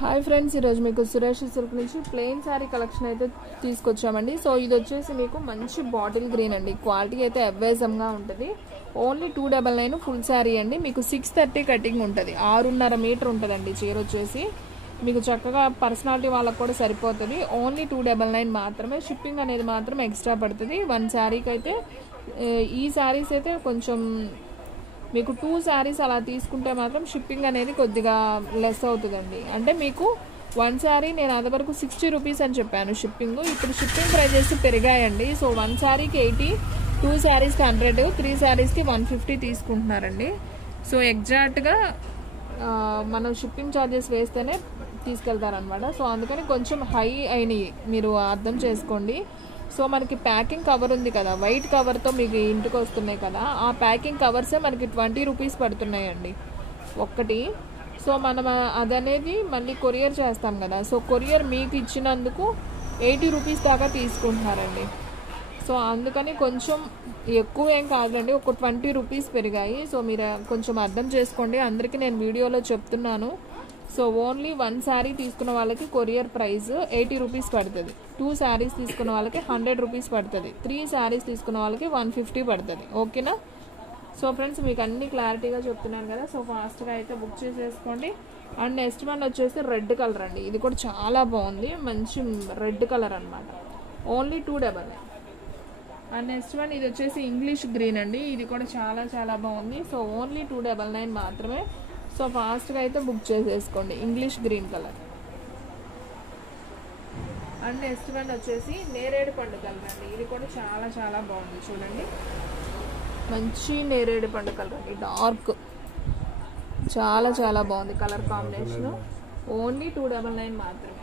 Hi friends, ఈరోజు మీకు Suresh silk నుంచి ప్లెయిన్ శారీ కలెక్షన్ అయితే తీసుకొచ్చామండి. సో ఇది వచ్చేసి మీకు మంచి బాటిల్ గ్రీన్ అండి. క్వాలిటీ అయితే అవేజంగా ఉంటుంది. ఓన్లీ 299 ఫుల్ శారీ అండి. మీకు 630 కటింగ్ ఉంటుంది. 6.5 మీటర్ ఉంటుందండి చీర వచ్చేసి. మీకు చక్కగా పర్సనాలిటీ వాళ్ళకు కూడా సరిపోతుంది. ఓన్లీ 299 మాత్రమే. షిప్పింగ్ అనేది మాత్రం ఎక్స్ట్రా పడుతుంది. వన్ శారీకి అయితే ఈ శారీస్ అయితే కొంచెం మీకు 2 శారీస్ అలా తీసుకుంటే మాత్రం షిప్పింగ్ అనేది కొద్దిగా లెస్ అవుతుందండి. అంటే మీకు 1 శారీ నేను అంతవరకు 60 రూపీస్ అని చెప్పాను షిప్పింగ్. ఇప్పుడు షిప్పింగ్ ప్రైజెస్ పెరిగాయండి. సో 1 శారీకి 80, 2 శారీస్కి 100, 3 శారీస్కి 150 తీసుకుంటున్నారండి. సో ఎగ్జాక్ట్గా మనం షిప్పింగ్ ఛార్జెస్ వేస్తేనే తీసుకెళ్తారనమాట. సో అందుకని కొంచెం హై అయినాయి, మీరు అర్థం చేసుకోండి. సో మనకి ప్యాకింగ్ కవర్ ఉంది కదా, వైట్ కవర్తో మీకు ఇంటికి వస్తున్నాయి కదా, ఆ ప్యాకింగ్ కవర్సే మనకి 20 రూపీస్ పడుతున్నాయండి ఒక్కటి. సో మనం అదనేది మళ్ళీ కొరియర్ చేస్తాం కదా, సో కొరియర్ మీకు ఇచ్చినందుకు 80 రూపీస్ దాకా తీసుకుంటున్నారండి. సో అందుకని కొంచెం ఎక్కువ ఏం కాదండి, ఒక 20 రూపీస్ పెరిగాయి. సో మీరు కొంచెం అర్థం చేసుకోండి. అందరికీ నేను వీడియోలో చెప్తున్నాను. సో ఓన్లీ 1 శారీ తీసుకున్న వాళ్ళకి కొరియర్ ప్రైస్ 80 రూపీస్ పడుతుంది. 2 శారీస్ తీసుకున్న వాళ్ళకి 100 రూపీస్ పడుతుంది. 3 శారీస్ తీసుకున్న వాళ్ళకి 150 పడుతుంది. ఓకేనా? సో ఫ్రెండ్స్, మీకు అన్ని క్లారిటీగా చెప్తున్నాను కదా. సో ఫాస్ట్గా అయితే బుక్ చేసేసుకోండి. అండ్ నెక్స్ట్ వన్ వచ్చేసి రెడ్ కలర్ అండి. ఇది కూడా చాలా బాగుంది, మంచి రెడ్ కలర్ అనమాట. ఓన్లీ 299. అండ్ నెక్స్ట్ వన్ ఇది వచ్చేసి ఇంగ్లీష్ గ్రీన్ అండి. ఇది కూడా చాలా చాలా బాగుంది. సో ఓన్లీ 299 మాత్రమే. సో ఫాస్ట్గా అయితే బుక్ చేసేసుకోండి. English green colour. And next one వచ్చేసి నేరేడు పండు కలర్ అండి. ఇది కూడా చాలా చాలా బాగుంది. చూడండి, మంచి నేరేడు పండు కలర్ అండి. డార్క్, చాలా చాలా బాగుంది కలర్ కాంబినేషన్. ఓన్లీ 299 మాత్రమే.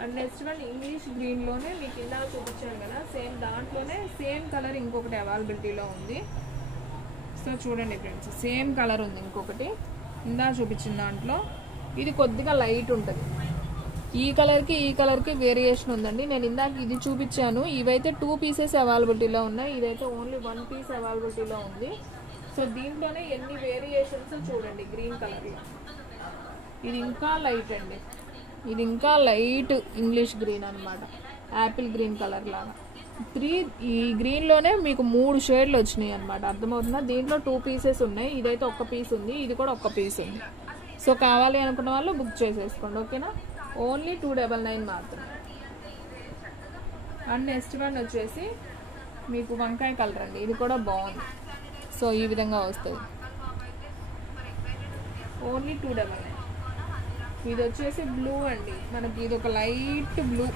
అండ్ నెక్స్ట్ వన్ ఇంగ్లీష్ గ్రీన్లోనే మీకు ఇందాక చూపించాను కదా, సేమ్ దాంట్లోనే సేమ్ కలర్ ఇంకొకటి అవైలబిలిటీలో ఉంది. సో చూడండి ఫ్రెండ్స్, సేమ్ కలర్ ఉంది ఇంకొకటి ఇందా చూపించిన దాంట్లో. ఇది కొద్దిగా లైట్ ఉంటుంది. ఈ కలర్కి వేరియేషన్ ఉందండి. నేను ఇందాక ఇది చూపించాను. ఇవైతే 2 పీసెస్ అవైలబిలిటీలో ఉన్నాయి. ఇదైతే ఓన్లీ 1 పీస్ అవైలబిలిటీలో ఉంది. సో దీంట్లోనే ఎన్ని వేరియేషన్స్ చూడండి. గ్రీన్ కలర్లో ఇది ఇంకా లైట్ అండి. ఇది ఇంకా లైట్ ఇంగ్లీష్ గ్రీన్ అనమాట, యాపిల్ గ్రీన్ కలర్ లాగా. ఈ గ్రీన్లోనే మీకు 3 షేడ్లు వచ్చినాయి అనమాట. అర్థమవుతుందా? దీంట్లో 2 పీసెస్ ఉన్నాయి. ఇదైతే 1 పీస్ ఉంది. ఇది కూడా 1 పీస్ ఉంది. సో కావాలి అనుకున్న వాళ్ళు బుక్ చేసేసుకోండి. ఓకేనా? ఓన్లీ 299 మాత్రమే. అండ్ నెక్స్ట్ వన్ వచ్చేసి మీకు వంకాయ కలర్ అండి. ఇది కూడా బాగుంది. సో ఈ విధంగా వస్తుంది. ఓన్లీ 299. ఇది వచ్చేసి బ్లూ అండి. మనకి ఇది ఒక లైట్ బ్లూ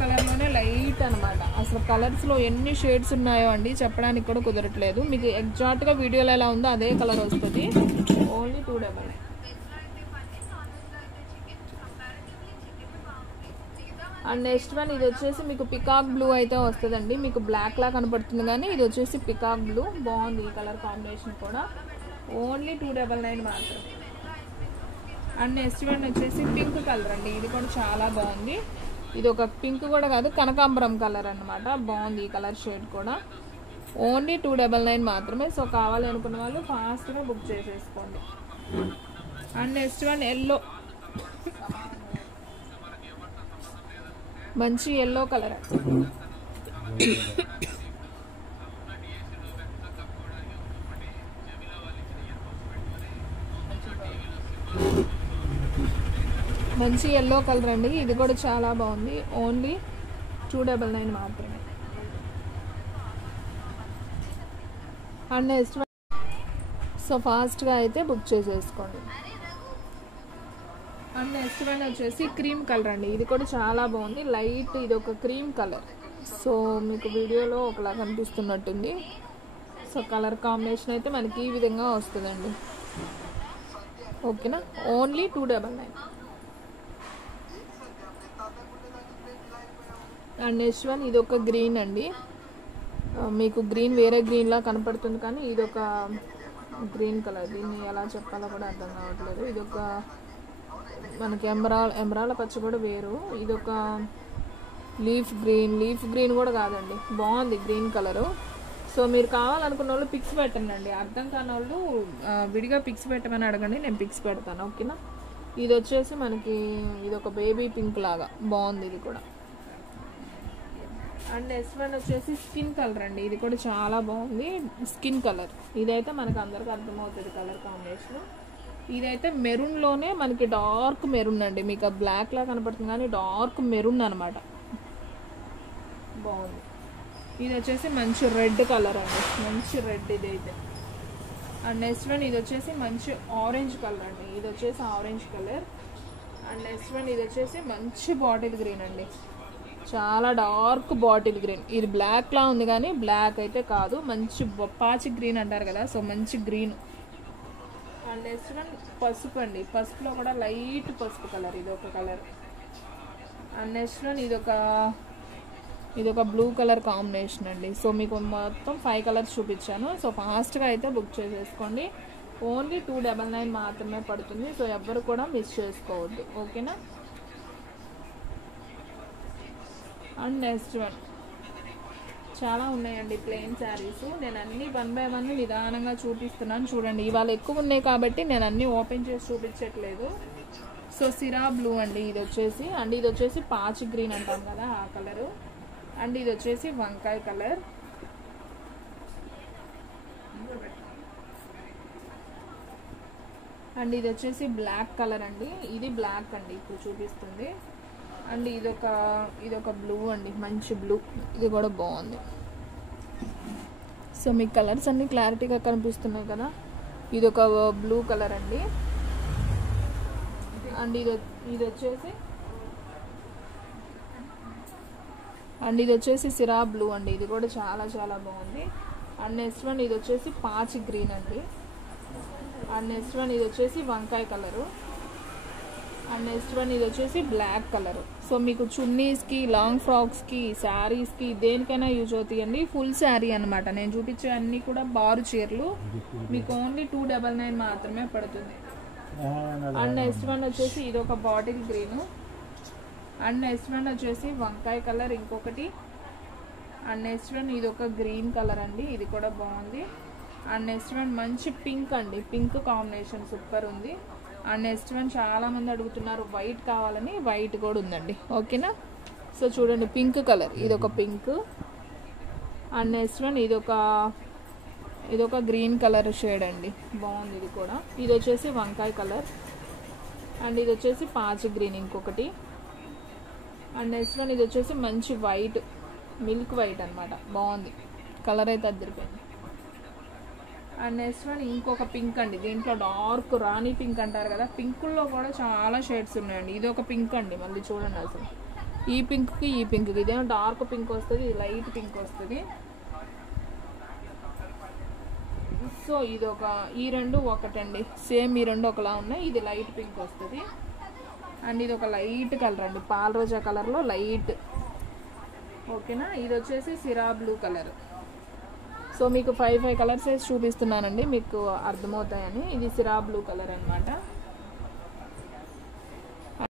కలర్లోనే లైట్ అనమాట. అసలు కలర్స్లో ఎన్ని షేడ్స్ ఉన్నాయో అండి చెప్పడానికి కూడా కుదరట్లేదు. మీకు ఎగ్జాక్ట్గా వీడియోలో ఎలా ఉందో అదే కలర్ వస్తుంది. ఓన్లీ 299. అండ్ నెక్స్ట్ వన్ ఇది వచ్చేసి మీకు పికాక్ బ్లూ అయితే వస్తుందండి. మీకు బ్లాక్ లా కనపడుతుంది కానీ ఇది వచ్చేసి పికాక్ బ్లూ. బాగుంది ఈ కలర్ కాంబినేషన్ కూడా. ఓన్లీ 299 మాత్రం. అండ్ నెక్స్ట్ వన్ వచ్చేసి పింక్ కలర్ అండి. ఇది కూడా చాలా బాగుంది. ఇది ఒక పింక్ కూడా కాదు, కనకాంబరం కలర్ అనమాట. బాగుంది ఈ కలర్ షేడ్ కూడా. ఓన్లీ 299 మాత్రమే. సో కావాలి అనుకున్న వాళ్ళు ఫాస్ట్గా బుక్ చేసేసుకోండి. అండ్ నెక్స్ట్ వన్ ఎల్లో, మంచి ఎల్లో కలర్. మంచి ఎల్లో కలర్ అండి. ఇది కూడా చాలా బాగుంది. ఓన్లీ 299 మాత్రమే. అండ్ నెక్స్ట్ సో ఫాస్ట్గా అయితే బుక్ చేసేసుకోండి. అండ్ నెక్స్ట్ వన్ వచ్చేసి క్రీమ్ కలర్ అండి. ఇది కూడా చాలా బాగుంది. లైట్, ఇది ఒక క్రీమ్ కలర్. సో మీకు వీడియోలో ఒకలా కనిపిస్తున్నట్టుంది. సో కలర్ కాంబినేషన్ అయితే మనకి ఈ విధంగా వస్తుందండి. ఓకేనా? ఓన్లీ 299. అండ్ నెక్స్ట్ వన్ ఇది ఒక గ్రీన్ అండి. మీకు గ్రీన్ వేరే గ్రీన్లా కనపడుతుంది కానీ ఇది ఒక గ్రీన్ కలర్. దీన్ని ఎలా చెప్పాలో కూడా అర్థం కావట్లేదు. ఇది ఒక మనకి ఎమరాల పచ్చ కూడా వేరు. ఇది ఒక లీఫ్ గ్రీన్ కూడా కాదండి. బాగుంది గ్రీన్ కలరు. సో మీరు కావాలనుకున్న వాళ్ళు పిక్స్ పెట్టండి, అర్థం కాని వాళ్ళు విడిగా పిక్స్ పెట్టమని అడగండి, నేను పిక్స్ పెడతాను. ఓకేనా. ఇది వచ్చేసి మనకి ఇది ఒక బేబీ పింక్ లాగా బాగుంది ఇది కూడా. అండ్ నెక్స్ట్ వన్ వచ్చేసి స్కిన్ కలర్ అండి, ఇది కూడా చాలా బాగుంది స్కిన్ కలర్. ఇదైతే మనకు అందరికి అర్థమవుతుంది కలర్ కాంబినేషన్. ఇదైతే మెరూన్లోనే మనకి డార్క్ మెరూన్ అండి, మీకు బ్లాక్ లా కనపడుతుంది కానీ డార్క్ మెరూన్ అనమాట, బాగుంది. ఇది వచ్చేసి మంచి రెడ్ కలర్ అండి, మంచి రెడ్ ఇదైతే. అండ్ నెక్స్ట్ వన్ ఇది వచ్చేసి మంచి ఆరెంజ్ కలర్ అండి, ఇది వచ్చేసి orange colour. And next one ఇది వచ్చేసి మంచి బాటిల్ గ్రీన్ అండి, చాలా డార్క్ బాటిల్ గ్రీన్. ఇది బ్లాక్ లా ఉంది కానీ బ్లాక్ అయితే కాదు, మంచి పాచి గ్రీన్ అంటారు కదా, సో మంచి గ్రీన్. అండ్ నెక్స్ట్ వన్ పసుపు అండి, పసుపులో కూడా లైట్ పసుపు కలర్, ఇది ఒక కలర్. అండ్ నెక్స్ట్ వన్ ఇదొక బ్లూ కలర్ కాంబినేషన్ అండి. సో మీకు మొత్తం 5 కలర్స్ చూపించాను. సో ఫాస్ట్గా అయితే బుక్ చేసేసుకోండి, ఓన్లీ 299 మాత్రమే పడుతుంది. సో ఎవ్వరు కూడా మిస్ చేసుకోవద్దు. ఓకేనా. అండ్ నెక్స్ట్ వన్ చాలా ఉన్నాయండి ప్లెయిన్ శారీస్, నేను అన్ని 1 by 1 నిదానంగా చూపిస్తున్నాను చూడండి. ఇవాళ ఎక్కువ ఉన్నాయి కాబట్టి నేను అన్ని ఓపెన్ చేసి చూపించట్లేదు. సో సిరా బ్లూ అండి ఇది వచ్చేసి, అండ్ ఇది వచ్చేసి పాచి గ్రీన్ అంటాం కదా ఆ కలరు. అండ్ ఇది వచ్చేసి వంకాయ కలర్. అండ్ ఇది వచ్చేసి బ్లాక్ కలర్ అండి, ఇది బ్లాక్ అండి ఇప్పుడు చూపిస్తుంది. అండ్ ఇదొక బ్లూ అండి, మంచి బ్లూ, ఇది కూడా బాగుంది. సో మీకు కలర్స్ అన్ని క్లారిటీగా కనిపిస్తున్నాయి కదా. ఇదొక బ్లూ కలర్ అండి. అండ్ ఇది వచ్చేసి సిరా బ్లూ అండి, ఇది కూడా చాలా చాలా బాగుంది. అండ్ నెక్స్ట్ వన్ ఇది వచ్చేసి పాచి గ్రీన్ అండి. అండ్ నెక్స్ట్ వన్ ఇది వచ్చేసి వంకాయ కలరు. అండ్ నెక్స్ట్ వన్ ఇది వచ్చేసి బ్లాక్ కలర్. సో మీకు చున్నీస్కి, లాంగ్ ఫ్రాక్స్కి, శారీస్కి దేనికైనా యూజ్ అవుతాయండి. ఫుల్ శారీ అనమాట, నేను చూపించే అన్నీ కూడా బారు చీరలు, మీకు ఓన్లీ 299 మాత్రమే పడుతుంది. అండ్ నెక్స్ట్ వన్ వచ్చేసి ఇది ఒక bottle green. And next one వచ్చేసి వంకాయ కలర్ ఇంకొకటి. అండ్ నెక్స్ట్ వన్ ఇది ఒక గ్రీన్ కలర్ అండి, ఇది కూడా బాగుంది. అండ్ నెక్స్ట్ వన్ మంచి పింక్ అండి, పింక్ కాంబినేషన్ సూపర్ ఉంది. అండ్ నెక్స్ట్ వన్ చాలా మంది అడుగుతున్నారు వైట్ కావాలని, వైట్ కూడా ఉందండి. ఓకేనా. సో చూడండి పింక్ కలర్, ఇది ఒక పింక్. అండ్ నెక్స్ట్ వన్ ఇదొక గ్రీన్ కలర్ షేడ్ అండి, బాగుంది ఇది కూడా. ఇది వచ్చేసి వంకాయ కలర్. అండ్ ఇది వచ్చేసి పాచి గ్రీన్ ఇంకొకటి. అండ్ నెక్స్ట్ వన్ ఇది వచ్చేసి మంచి వైట్, మిల్క్ వైట్ అనమాట, బాగుంది కలర్ అయితే అద్దరిపోయింది. అండ్ నెక్స్ట్ వన్ ఇంకొక పింక్ అండి, దీంట్లో డార్క్ రాణి పింక్ అంటారు కదా, పింకుల్లో కూడా చాలా షేడ్స్ ఉన్నాయండి. ఇది ఒక పింక్ అండి, మళ్ళీ చూడండి అసలు ఈ పింక్కి ఈ పింక్కి, ఇదేమో డార్క్ పింక్ వస్తుంది, ఇది లైట్ పింక్ వస్తుంది. సో ఈ రెండు ఒకటండి, సేమ్ ఈ రెండు ఒకలా ఉన్నాయి, ఇది లైట్ పింక్ వస్తుంది. అండ్ ఇది ఒక లైట్ కలర్ అండి, పాల రోజా కలర్లో లైట్. ఓకేనా. ఇది వచ్చేసి సిరా బ్లూ కలర్. సో మీకు 5 కలర్స్ వేసి చూపిస్తున్నానండి, మీకు అర్థమవుతాయని. ఇది సిరా బ్లూ కలర్ అనమాట.